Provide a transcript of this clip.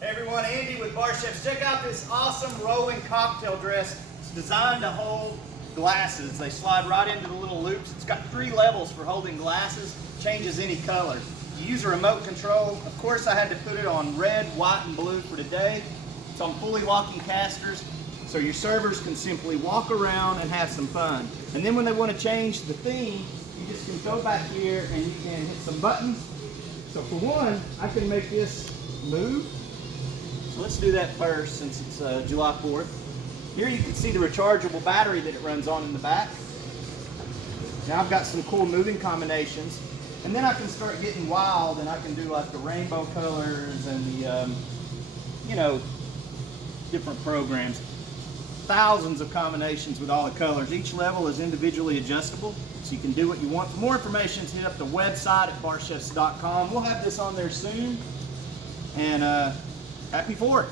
Hey everyone, Andy with Bar Chefs. Check out this awesome rolling cocktail dress. It's designed to hold glasses. They slide right into the little loops. It's got 3 levels for holding glasses, changes any color. You use a remote control. Of course I had to put it on red, white, and blue for today. It's on fully locking casters, so your servers can simply walk around and have some fun. And then when they want to change the theme, you just can go back here and you can hit some buttons. So for one, I can make this move. So let's do that first since it's July 4th. Here you can see the rechargeable battery that it runs on in the back. Now I've got some cool moving combinations. And then I can start getting wild and I can do like the rainbow colors and the, different programs. Thousands of combinations with all the colors. Each level is individually adjustable, so you can do what you want. For more information, hit up the website at barchefs.com. We'll have this on there soon. And happy 4th.